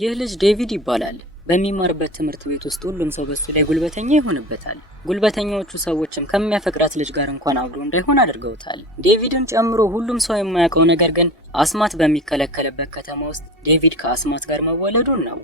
ይህ ልጅ ዴቪድ ይባላል። በሚማርበት ትምህርት ቤት ውስጥ ሁሉም ሰው በሱ ላይ ጉልበተኛ ይሆንበታል። ጉልበተኛዎቹ ሰዎችም ከሚያፈቅራት ልጅ ጋር እንኳን አብሮ እንዳይሆን አድርገውታል። ዴቪድን ጨምሮ ሁሉም ሰው የማያውቀው ነገር ግን አስማት በሚከለከልበት ከተማ ውስጥ ዴቪድ ከአስማት ጋር መወለዱን ነው።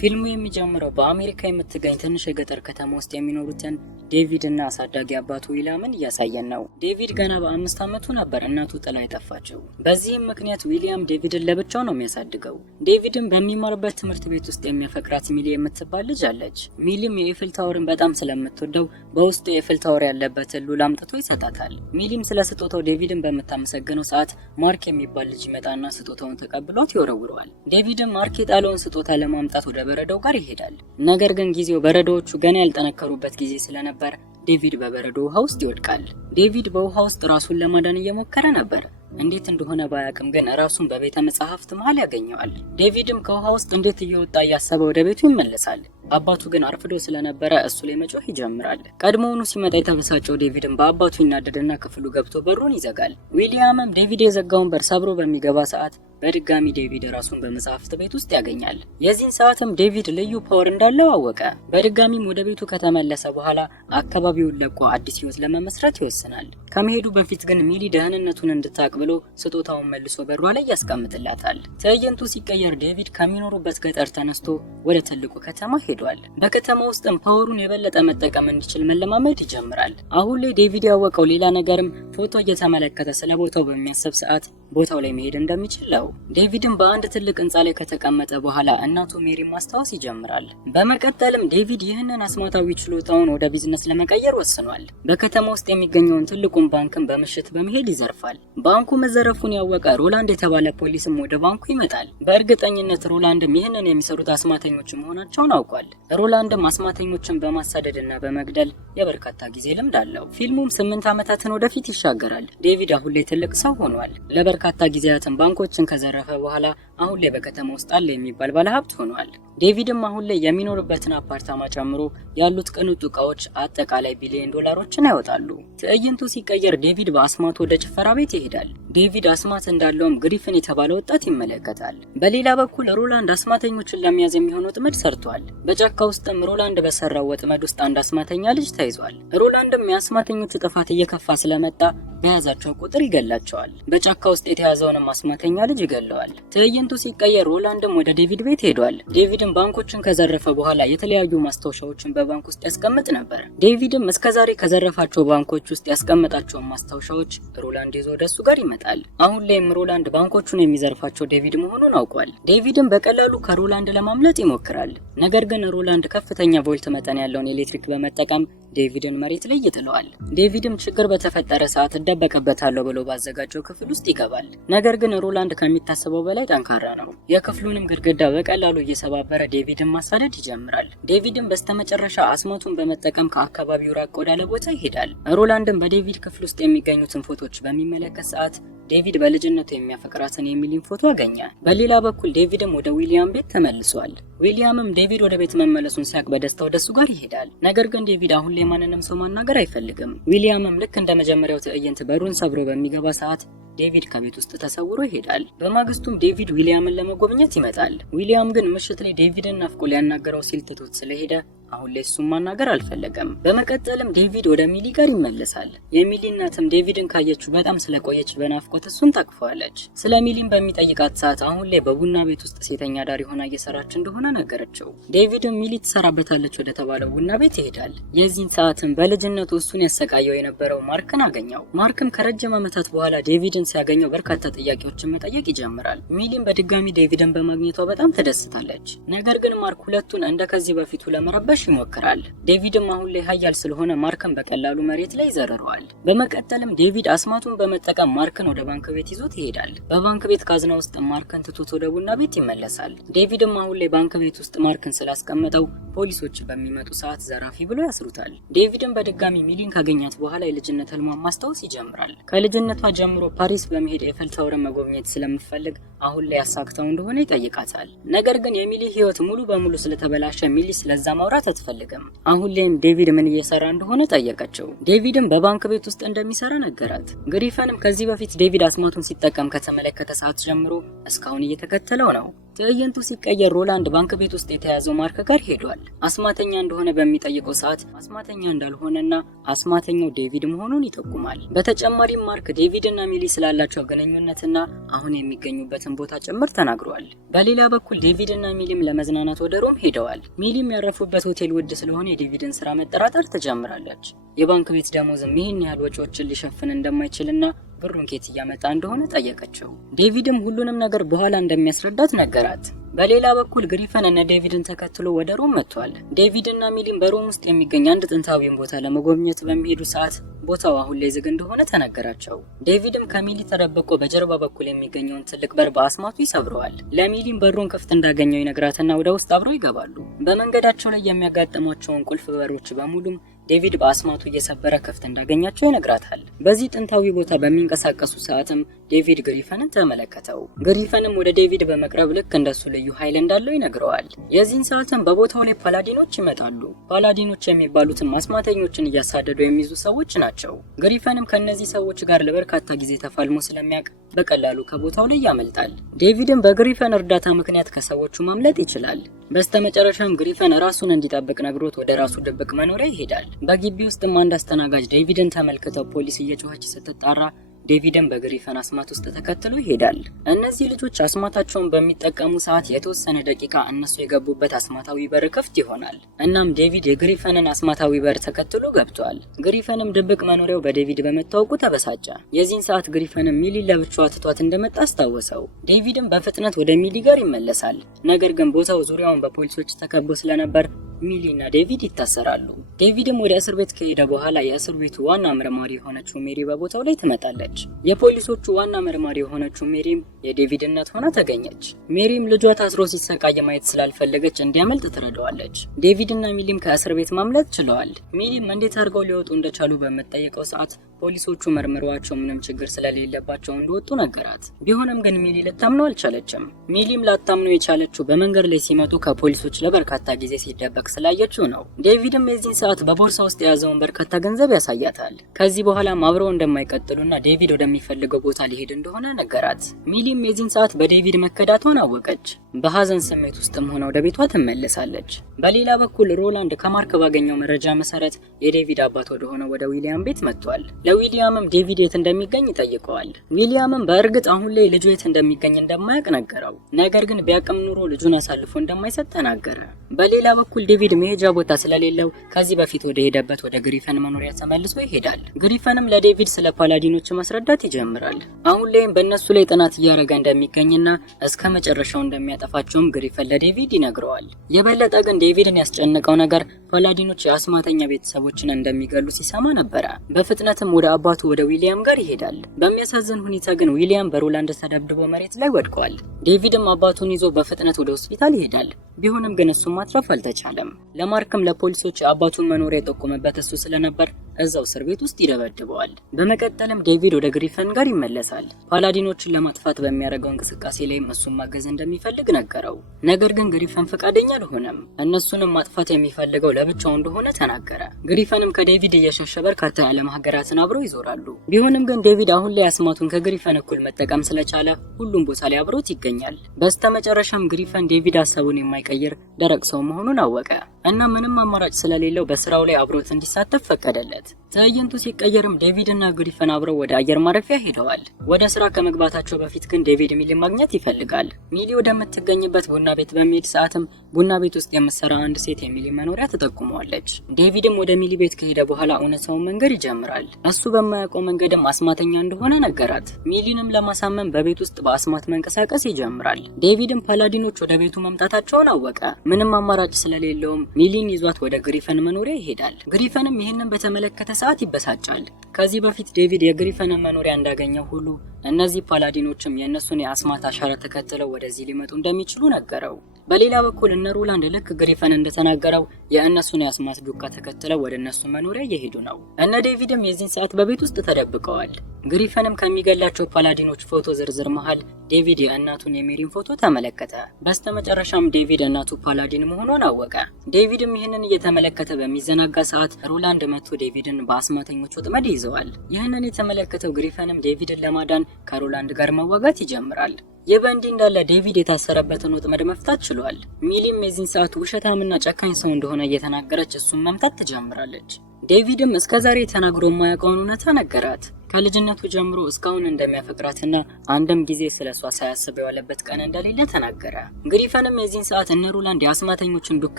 ፊልሙ የሚጀምረው በአሜሪካ የምትገኝ ትንሽ የገጠር ከተማ ውስጥ የሚኖሩትን ዴቪድ እና አሳዳጊ አባቱ ዊሊያምን እያሳየን ነው። ዴቪድ ገና በ5 ዓመቱ ነበር እናቱ ጥላ የጠፋችው። በዚህም ምክንያት ዊሊያም ዴቪድን ለብቻው ነው የሚያሳድገው። ዴቪድን በሚማርበት ትምህርት ቤት ውስጥ የሚያፈቅራት ሚሊ የምትባል ልጅ አለች። ሚሊም የኤፍል ታወርን በጣም ስለምትወደው በውስጡ የኤፍል ታወር ያለበትን ሉል አምጥቶ ይሰጣታል። ሚሊም ስለ ስጦታው ዴቪድን በምታመሰግነው ሰዓት ማርክ የሚባል ልጅ ይመጣና ስጦታውን ተቀብሏት ይወረውረዋል። ዴቪድም ማርክ የጣለውን ስጦታ ለማምጣት ወደ በረዶው ጋር ይሄዳል። ነገር ግን ጊዜው በረዶዎቹ ገና ያልጠነከሩበት ጊዜ ስለነበር ዴቪድ በበረዶ ውሃ ውስጥ ይወድቃል። ዴቪድ በውሃ ውስጥ ራሱን ለማዳን እየሞከረ ነበር። እንዴት እንደሆነ ባያቅም ግን ራሱን በቤተ መጻሕፍት መሃል ያገኘዋል። ዴቪድም ከውሃ ውስጥ እንዴት እየወጣ እያሰበ ወደ ቤቱ ይመለሳል። አባቱ ግን አርፍዶ ስለነበረ እሱ ላይ መጮህ ይጀምራል። ቀድሞውኑ ሲመጣ የተበሳጨው ዴቪድም በአባቱ ይናደድና ክፍሉ ገብቶ በሩን ይዘጋል። ዊሊያምም ዴቪድ የዘጋውን በር ሰብሮ በሚገባ ሰዓት በድጋሚ ዴቪድ ራሱን በመጻሕፍት ቤት ውስጥ ያገኛል። የዚህን ሰዓትም ዴቪድ ልዩ ፓወር እንዳለው አወቀ። በድጋሚም ወደ ቤቱ ከተመለሰ በኋላ አካባቢውን ለቆ አዲስ ህይወት ለመመስረት ይወስናል። ከመሄዱ በፊት ግን ሚሊ ደህንነቱን እንድታቅ ብሎ ስጦታውን መልሶ በሯ ላይ ያስቀምጥላታል። ትዕይንቱ ሲቀየር ዴቪድ ከሚኖሩበት ገጠር ተነስቶ ወደ ትልቁ ከተማ ሄዷል። በከተማ ውስጥም ፓወሩን የበለጠ መጠቀም እንዲችል መለማመድ ይጀምራል። አሁን ላይ ዴቪድ ያወቀው ሌላ ነገርም ፎቶ እየተመለከተ ስለ ቦታው በሚያስብ ሰዓት ቦታው ላይ መሄድ እንደሚችል ነው። ዴቪድም በአንድ ትልቅ ህንጻ ላይ ከተቀመጠ በኋላ እናቱ ሜሪ ማስታወስ ይጀምራል። በመቀጠልም ዴቪድ ይህንን አስማታዊ ችሎታውን ወደ ቢዝነስ ለመቀየር ወስኗል። በከተማ ውስጥ የሚገኘውን ትልቁን ባንክን በምሽት በመሄድ ይዘርፋል። ባንኩ መዘረፉን ያወቀ ሮላንድ የተባለ ፖሊስም ወደ ባንኩ ይመጣል። በእርግጠኝነት ሮላንድም ይህንን የሚሰሩት አስማተኞች መሆናቸውን አውቋል። ሮላንድም አስማተኞችን በማሳደድና በመግደል የበርካታ ጊዜ ልምድ አለው። ፊልሙም 8 ዓመታትን ወደፊት ይሻገራል። ዴቪድ አሁን ላይ ትልቅ ሰው ሆኗል። ለበርካታ ጊዜያትን ባንኮችን ከዘረፈ በኋላ አሁን ላይ በከተማ ውስጥ አለ የሚባል ባለሀብት ሆኗል። ዴቪድም አሁን ላይ የሚኖርበትን አፓርታማ ጨምሮ ያሉት ቅንጡ እቃዎች አጠቃላይ ቢሊዮን ዶላሮችን ያወጣሉ። ትዕይንቱ ሲቀየር ዴቪድ በአስማት ወደ ጭፈራ ቤት ይሄዳል። ዴቪድ አስማት እንዳለውም ግሪፍን የተባለ ወጣት ይመለከታል። በሌላ በኩል ሮላንድ አስማተኞችን ለመያዝ የሚሆን ወጥመድ ሰርቷል። በጫካ ውስጥም ሮላንድ በሰራው ወጥመድ ውስጥ አንድ አስማተኛ ልጅ ተይዟል። ሮላንድም የአስማተኞቹ ጥፋት እየከፋ ስለመጣ በያዛቸው ቁጥር ይገላቸዋል። በጫካ ውስጥ የተያዘውንም አስማተኛ ልጅ ይገለዋል። ትዕይንቱ ሲቀየር ሮላንድም ወደ ዴቪድ ቤት ሄዷል። ዴቪድም ባንኮችን ከዘረፈ በኋላ የተለያዩ ማስታወሻዎችን በባንክ ውስጥ ያስቀምጥ ነበር። ዴቪድም እስከዛሬ ከዘረፋቸው ባንኮች ውስጥ ያስቀመጣቸውን ማስታወሻዎች ሮላንድ ይዞ ወደሱ ጋር ይመጣል። አሁን ላይም ሮላንድ ባንኮቹን የሚዘርፋቸው ዴቪድ መሆኑን አውቋል። ዴቪድም በቀላሉ ከሮላንድ ለማምለጥ ይሞክራል። ነገር ግን ሮላንድ ከፍተኛ ቮልት መጠን ያለውን ኤሌክትሪክ በመጠቀም ዴቪድን መሬት ላይ ይጥለዋል። ዴቪድም ችግር በተፈጠረ ሰዓት እደበቅበታለሁ ብሎ ባዘጋጀው ክፍል ውስጥ ይገባል። ነገር ግን ሮላንድ ከሚታሰበው በላይ ጠንካራ ነው። የክፍሉንም ግድግዳ በቀላሉ እየሰባበረ ዴቪድን ማሳደድ ይጀምራል። ዴቪድም በስተመጨረሻ አስማቱን በመጠቀም ከአካባቢው ራቅ ወዳለ ቦታ ይሄዳል። ሮላንድም በዴቪድ ክፍል ውስጥ የሚገኙትን ፎቶዎች በሚመለከት ሰዓት ዴቪድ በልጅነቱ የሚያፈቅራትን የሚሊን ፎቶ አገኘ። በሌላ በኩል ዴቪድም ወደ ዊሊያም ቤት ተመልሷል። ዊሊያምም ዴቪድ ወደ ቤት መመለሱን ሲያቅ በደስታ ወደሱ ጋር ይሄዳል። ነገር ግን ዴቪድ አሁን ላይ ማንንም ሰው ማናገር አይፈልግም። ዊሊያምም ልክ እንደ መጀመሪያው ትዕይንት በሩን ሰብሮ በሚገባ ሰዓት ዴቪድ ከቤት ውስጥ ተሰውሮ ይሄዳል። በማግስቱም ዴቪድ ዊሊያምን ለመጎብኘት ይመጣል። ዊሊያም ግን ምሽት ላይ ዴቪድን ናፍቆ ሊያናገረው ሲል ትቶት ስለሄደ አሁን ላይ እሱን ማናገር አልፈለገም። በመቀጠልም ዴቪድ ወደ ሚሊ ጋር ይመለሳል። የሚሊ እናትም ዴቪድን ካየችው በጣም ስለቆየች በናፍቆት እሱን ታቅፈዋለች። ስለ ሚሊም በሚጠይቃት ሰዓት አሁን ላይ በቡና ቤት ውስጥ ሴተኛ ዳሪ ሆና እየሰራች እንደሆነ ነገረችው። ዴቪድም ሚሊ ትሰራበታለች ወደ ተባለው ቡና ቤት ይሄዳል። የዚህን ሰዓትም በልጅነቱ እሱን ያሰቃየው የነበረው ማርክን አገኘው። ማርክም ከረጅም ዓመታት በኋላ ዴቪድን ሲያገኘው በርካታ ጥያቄዎችን መጠየቅ ይጀምራል። ሚሊም በድጋሚ ዴቪድን በማግኘቷ በጣም ተደስታለች። ነገር ግን ማርክ ሁለቱን እንደከዚህ በፊቱ ለመረበሽ ይሞክራል። ዴቪድም አሁን ላይ ኃያል ስለሆነ ማርክን በቀላሉ መሬት ላይ ይዘርረዋል። በመቀጠልም ዴቪድ አስማቱን በመጠቀም ማርክን ወደ ባንክ ቤት ይዞት ይሄዳል። በባንክ ቤት ካዝና ውስጥ ማርክን ትቶት ወደ ቡና ቤት ይመለሳል። ዴቪድም አሁን ላይ ባንክ ቤት ውስጥ ማርክን ስላስቀመጠው ፖሊሶች በሚመጡ ሰዓት ዘራፊ ብሎ ያስሩታል። ዴቪድም በድጋሚ ሚሊን ካገኛት በኋላ የልጅነት ህልሟን ማስታወስ ይጀምራል። ከልጅነቷ ጀምሮ ፓሪስ በመሄድ ኤፍል ታወርን መጎብኘት ስለምትፈልግ አሁን ላይ ያሳክተው እንደሆነ ይጠይቃታል። ነገር ግን የሚሊ ህይወት ሙሉ በሙሉ ስለተበላሸ ሚሊ ስለዛ ማውራት መስማት አትፈልግም። አሁን ላይም ዴቪድ ምን እየሰራ እንደሆነ ጠየቀችው። ዴቪድም በባንክ ቤት ውስጥ እንደሚሰራ ነገራት። ግሪፈንም ከዚህ በፊት ዴቪድ አስማቱን ሲጠቀም ከተመለከተ ሰዓት ጀምሮ እስካሁን እየተከተለው ነው። ትዕይንቱ ሲቀየር ሮላንድ ባንክ ቤት ውስጥ የተያዘው ማርክ ጋር ሄዷል። አስማተኛ እንደሆነ በሚጠይቀው ሰዓት አስማተኛ እንዳልሆነና አስማተኛው ዴቪድ መሆኑን ይጠቁማል። በተጨማሪም ማርክ ዴቪድና ሚሊ ስላላቸው ግንኙነትና አሁን የሚገኙበትን ቦታ ጭምር ተናግሯል። በሌላ በኩል ዴቪድና ሚሊም ለመዝናናት ወደ ሮም ሄደዋል። ሚሊም ያረፉበት ሆቴል ውድ ስለሆነ የዴቪድን ስራ መጠራጠር ትጀምራለች። የባንክ ቤት ደሞዝም ይህን ያህል ወጪዎችን ሊሸፍን እንደማይችልና ብሩን ኬት እያመጣ እንደሆነ ጠየቀችው። ዴቪድም ሁሉንም ነገር በኋላ እንደሚያስረዳት ነገራት። በሌላ በኩል ግሪፈን እና ዴቪድን ተከትሎ ወደ ሮም መጥቷል። ዴቪድና ሚሊም በሮም ውስጥ የሚገኝ አንድ ጥንታዊን ቦታ ለመጎብኘት በሚሄዱ ሰዓት ቦታው አሁን ላይ ዝግ እንደሆነ ተነገራቸው። ዴቪድም ከሚሊ ተደብቆ በጀርባ በኩል የሚገኘውን ትልቅ በር በአስማቱ ይሰብረዋል። ለሚሊም በሩን ክፍት እንዳገኘው ይነግራትና ወደ ውስጥ አብረው ይገባሉ። በመንገዳቸው ላይ የሚያጋጥሟቸውን ቁልፍ በሮች በሙሉም ዴቪድ በአስማቱ እየሰበረ ክፍት እንዳገኛቸው ይነግራታል። በዚህ ጥንታዊ ቦታ በሚንቀሳቀሱ ሰዓትም ዴቪድ ግሪፈንን ተመለከተው። ግሪፈንም ወደ ዴቪድ በመቅረብ ልክ እንደሱ ልዩ ኃይል እንዳለው ይነግረዋል። የዚህን ሰዓትም በቦታው ላይ ፓላዲኖች ይመጣሉ። ፓላዲኖች የሚባሉትን አስማተኞችን እያሳደዱ የሚይዙ ሰዎች ናቸው። ግሪፈንም ከነዚህ ሰዎች ጋር ለበርካታ ጊዜ ተፋልሞ ስለሚያውቅ በቀላሉ ከቦታው ላይ ያመልጣል። ዴቪድም በግሪፈን እርዳታ ምክንያት ከሰዎቹ ማምለጥ ይችላል። በስተመጨረሻም ግሪፈን ራሱን እንዲጠብቅ ነግሮት ወደ ራሱ ድብቅ መኖሪያ ይሄዳል። በግቢ ውስጥም አንድ አስተናጋጅ ዴቪድን ተመልክተው ፖሊስ እየጮኸች ስትጣራ ዴቪድን በግሪፈን አስማት ውስጥ ተከትሎ ይሄዳል። እነዚህ ልጆች አስማታቸውን በሚጠቀሙ ሰዓት የተወሰነ ደቂቃ እነሱ የገቡበት አስማታዊ በር ክፍት ይሆናል። እናም ዴቪድ የግሪፈንን አስማታዊ በር ተከትሎ ገብቷል። ግሪፈንም ድብቅ መኖሪያው በዴቪድ በመታወቁ ተበሳጨ። የዚህን ሰዓት ግሪፈንም ሚሊ ለብቻዋ ትቷት እንደመጣ አስታወሰው። ዴቪድም በፍጥነት ወደ ሚሊ ጋር ይመለሳል። ነገር ግን ቦታው ዙሪያውን በፖሊሶች ተከቦ ስለነበር ሚሊ እና ዴቪድ ይታሰራሉ። ዴቪድም ወደ እስር ቤት ከሄደ በኋላ የእስር ቤቱ ዋና መርማሪ የሆነችው ሜሪ በቦታው ላይ ትመጣለች። የፖሊሶቹ ዋና መርማሪ የሆነችው ሜሪም የዴቪድ እናት ሆና ተገኘች። ሜሪም ልጇ ታስሮ ሲሰቃይ ማየት ስላልፈለገች እንዲያመልጥ ትረዳዋለች። ዴቪድ እና ሚሊም ከእስር ቤት ማምለጥ ችለዋል። ሚሊም እንዴት አድርገው ሊወጡ እንደቻሉ በምትጠይቀው ሰዓት ፖሊሶቹ መርምሯቸው ምንም ችግር ስለሌለባቸው እንደወጡ ነገራት። ቢሆንም ግን ሚሊ ልታምነው አልቻለችም። ሚሊም ላታምነው የቻለችው በመንገድ ላይ ሲመጡ ከፖሊሶች ለበርካታ ጊዜ ሲደበቅ ስላየችው ነው። ዴቪድም የዚህን ሰዓት በቦርሳ ውስጥ የያዘውን በርካታ ገንዘብ ያሳያታል። ከዚህ በኋላም አብረው እንደማይቀጥሉና ዴቪድ ወደሚፈልገው ቦታ ሊሄድ እንደሆነ ነገራት። ሚሊም የዚህን ሰዓት በዴቪድ መከዳቷን አወቀች። በሐዘን ስሜት ውስጥም ሆነ ወደ ቤቷ ትመለሳለች። በሌላ በኩል ሮላንድ ከማርክ ባገኘው መረጃ መሰረት የዴቪድ አባት ወደሆነው ወደ ዊሊያም ቤት መጥቷል። ለዊሊያምም ዴቪድ የት እንደሚገኝ ይጠይቀዋል። ዊሊያምም በእርግጥ አሁን ላይ ልጁ የት እንደሚገኝ እንደማያውቅ ነገረው። ነገር ግን ቢያቅም ኑሮ ልጁን አሳልፎ እንደማይሰጥ ተናገረ። በሌላ በኩል ዴቪድ መሄጃ ቦታ ስለሌለው ከዚህ በፊት ወደ ሄደበት ወደ ግሪፈን መኖሪያ ተመልሶ ይሄዳል። ግሪፈንም ለዴቪድ ስለ ፓላዲኖች ማስረዳት ይጀምራል። አሁን ላይም በእነሱ ላይ ጥናት እያደረገ እንደሚገኝና እስከ መጨረሻው እንደሚያጠፋቸውም ግሪፈን ለዴቪድ ይነግረዋል። የበለጠ ግን ዴቪድን ያስጨነቀው ነገር ፓላዲኖች የአስማተኛ ቤተሰቦችን እንደሚገሉ ሲሰማ ነበረ። በፍጥነትም ወደ አባቱ ወደ ዊሊያም ጋር ይሄዳል። በሚያሳዝን ሁኔታ ግን ዊሊያም በሮላንድ ተደብድቦ መሬት ላይ ወድቋል። ዴቪድም አባቱን ይዞ በፍጥነት ወደ ሆስፒታል ይሄዳል። ቢሆንም ግን እሱን ማትረፍ አልተቻለም። ለማርክም ለፖሊሶች የአባቱን መኖሪያ የጠቆመበት እሱ ስለነበር እዛው እስር ቤት ውስጥ ይደበድበዋል። በመቀጠልም ዴቪድ ወደ ግሪፈን ጋር ይመለሳል። ፓላዲኖችን ለማጥፋት በሚያደርገው እንቅስቃሴ ላይም እሱን ማገዝ እንደሚፈልግ ነገረው። ነገር ግን ግሪፈን ፈቃደኛ አልሆነም። እነሱንም ማጥፋት የሚፈልገው ለብቻው እንደሆነ ተናገረ። ግሪፈንም ከዴቪድ እየሸሸ በርካታ የዓለም ሀገራትን አብረው ይዞራሉ። ቢሆንም ግን ዴቪድ አሁን ላይ አስማቱን ከግሪፈን እኩል መጠቀም ስለቻለ ሁሉም ቦታ ላይ አብሮት ይገኛል። በስተመጨረሻም ግሪፈን ዴቪድ ሀሳቡን የማይቀይር ደረቅ ሰው መሆኑን አወቀ እና ምንም አማራጭ ስለሌለው በስራው ላይ አብሮት እንዲሳተፍ ፈቀደለት። ትዕይንቱ ሲቀየርም ዴቪድ እና ግሪፈን አብረው ወደ አየር ማረፊያ ሄደዋል። ወደ ስራ ከመግባታቸው በፊት ግን ዴቪድ ሚሊ ማግኘት ይፈልጋል። ሚሊ ወደምትገኝበት ቡና ቤት በሚሄድ ሰዓትም ቡና ቤት ውስጥ የምትሰራ አንድ ሴት የሚሊ መኖሪያ ተጠቁመዋለች። ዴቪድም ወደ ሚሊ ቤት ከሄደ በኋላ እውነታውን መንገድ ይጀምራል። እሱ በማያውቀው መንገድም አስማተኛ እንደሆነ ነገራት። ሚሊንም ለማሳመን በቤት ውስጥ በአስማት መንቀሳቀስ ይጀምራል። ዴቪድም ፓላዲኖች ወደ ቤቱ መምጣታቸውን አወቀ። ምንም አማራጭ ስለሌለውም ሚሊን ይዟት ወደ ግሪፈን መኖሪያ ይሄዳል። ግሪፈንም ይህንን በተመለከተ ሰዓት ይበሳጫል። ከዚህ በፊት ዴቪድ የግሪፈንን መኖሪያ እንዳገኘው ሁሉ እነዚህ ፓላዲኖችም የእነሱን የአስማት አሻራ ተከትለው ወደዚህ ሊመጡ እንደሚችሉ ነገረው። በሌላ በኩል እነ ሮላንድ ልክ ግሪፈን እንደተናገረው የእነሱን የአስማት ዱካ ተከትለው ወደ እነሱ መኖሪያ እየሄዱ ነው። እነ ዴቪድም የዚህን ሰዓት በቤት ውስጥ ተደብቀዋል። ግሪፈንም ከሚገላቸው ፓላዲኖች ፎቶ ዝርዝር መሃል ዴቪድ የእናቱን የሜሪን ፎቶ ተመለከተ። በስተመጨረሻም ዴቪድ እናቱ ፓላዲን መሆኗን አወቀ። ዴቪድም ይህንን እየተመለከተ በሚዘናጋ ሰዓት ሮላንድ መጥቶ ዴቪድን በአስማተኞች ወጥመድ ይዘዋል። ይህንን የተመለከተው ግሪፈንም ዴቪድን ለማዳን ከሮላንድ ጋር መዋጋት ይጀምራል። ይህ በእንዲህ እንዳለ ዴቪድ የታሰረበትን ወጥመድ መፍታት ችሏል። ሚሊም የዚህን ሰዓት ውሸታምና ጨካኝ ሰው እንደሆነ እየተናገረች እሱን መምታት ትጀምራለች። ዴቪድም እስከዛሬ ተናግሮ የማያውቀውን እውነታ ነገራት። ከልጅነቱ ጀምሮ እስካሁን እንደሚያፈቅራትና አንድም ጊዜ ስለሷ ሳያስብ የዋለበት ቀን እንደሌለ ተናገረ። ግሪፈንም የዚህን ሰዓት እነ ሮላንድ የአስማተኞችን ዱካ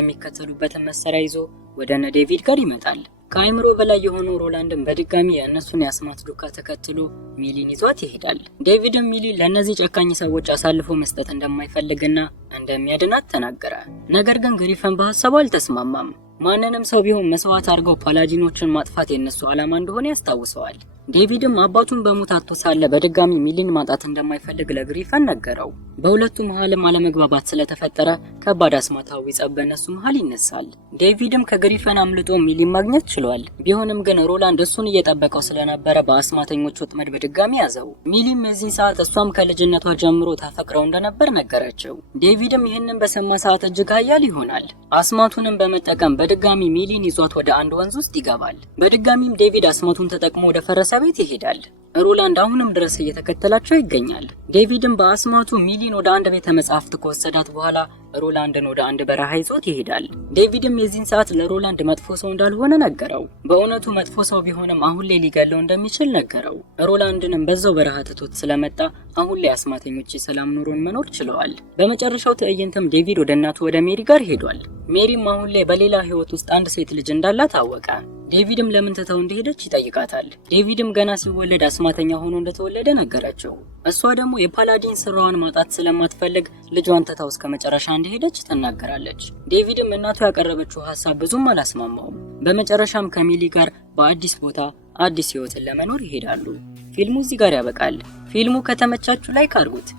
የሚከተሉበትን መሳሪያ ይዞ ወደ እነ ዴቪድ ጋር ይመጣል። ከአይምሮ በላይ የሆነው ሮላንድም በድጋሚ የእነሱን የአስማት ዱካ ተከትሎ ሚሊን ይዟት ይሄዳል። ዴቪድም ሚሊ ለእነዚህ ጨካኝ ሰዎች አሳልፎ መስጠት እንደማይፈልግና እንደሚያድናት ተናገረ። ነገር ግን ግሪፈን በሀሳቡ አልተስማማም። ማንንም ሰው ቢሆን መስዋዕት አድርገው ፓላዲኖችን ማጥፋት የነሱ ዓላማ እንደሆነ ያስታውሰዋል። ዴቪድም አባቱን በሞት አጥቶ ሳለ በድጋሚ ሚሊን ማጣት እንደማይፈልግ ለግሪፈን ነገረው። በሁለቱ መሃልም አለመግባባት ስለተፈጠረ ከባድ አስማታዊ ጸብ በእነሱ መሃል ይነሳል። ዴቪድም ከግሪፈን አምልጦ ሚሊን ማግኘት ችሏል። ቢሆንም ግን ሮላንድ እሱን እየጠበቀው ስለነበረ በአስማተኞች ወጥመድ በድጋሚ ያዘው። ሚሊም የዚህን ሰዓት እሷም ከልጅነቷ ጀምሮ ታፈቅረው እንደነበር ነገረችው። ዴቪድም ይህንን በሰማ ሰዓት እጅግ ኃያል ይሆናል። አስማቱንም በመጠቀም በድጋሚ ሚሊን ይዟት ወደ አንድ ወንዝ ውስጥ ይገባል። በድጋሚም ዴቪድ አስማቱን ተጠቅሞ ወደ ፈረሰ ቤት ይሄዳል። ሮላንድ አሁንም ድረስ እየተከተላቸው ይገኛል። ዴቪድም በአስማቱ ሚሊን ወደ አንድ ቤተ መጻሕፍት ከወሰዳት በኋላ ሮላንድን ወደ አንድ በረሃ ይዞት ይሄዳል። ዴቪድም የዚህን ሰዓት ለሮላንድ መጥፎ ሰው እንዳልሆነ ነገረው። በእውነቱ መጥፎ ሰው ቢሆንም አሁን ላይ ሊገለው እንደሚችል ነገረው። ሮላንድንም በዛው በረሃ ትቶት ስለመጣ አሁን ላይ አስማተኞች የሰላም ኑሮን መኖር ችለዋል። በመጨረሻው ትዕይንትም ዴቪድ ወደ እናቱ ወደ ሜሪ ጋር ሄዷል። ሜሪም አሁን ላይ በሌላ ህይወት ውስጥ አንድ ሴት ልጅ እንዳላት አወቀ። ዴቪድም ለምን ትተው እንደሄደች ይጠይቃታል። ዴቪድም ገና ሲወለድ አስማተኛ ሆኖ እንደተወለደ ነገረችው። እሷ ደግሞ የፓላዲን ስራዋን ማጣት ስለማትፈልግ ልጇን ትታው እስከ መጨረሻ እንደሄደች ትናገራለች። ዴቪድም እናቱ ያቀረበችው ሀሳብ ብዙም አላስማማውም። በመጨረሻም ከሚሊ ጋር በአዲስ ቦታ አዲስ ህይወትን ለመኖር ይሄዳሉ። ፊልሙ እዚህ ጋር ያበቃል። ፊልሙ ከተመቻችሁ ላይክ አድርጉት።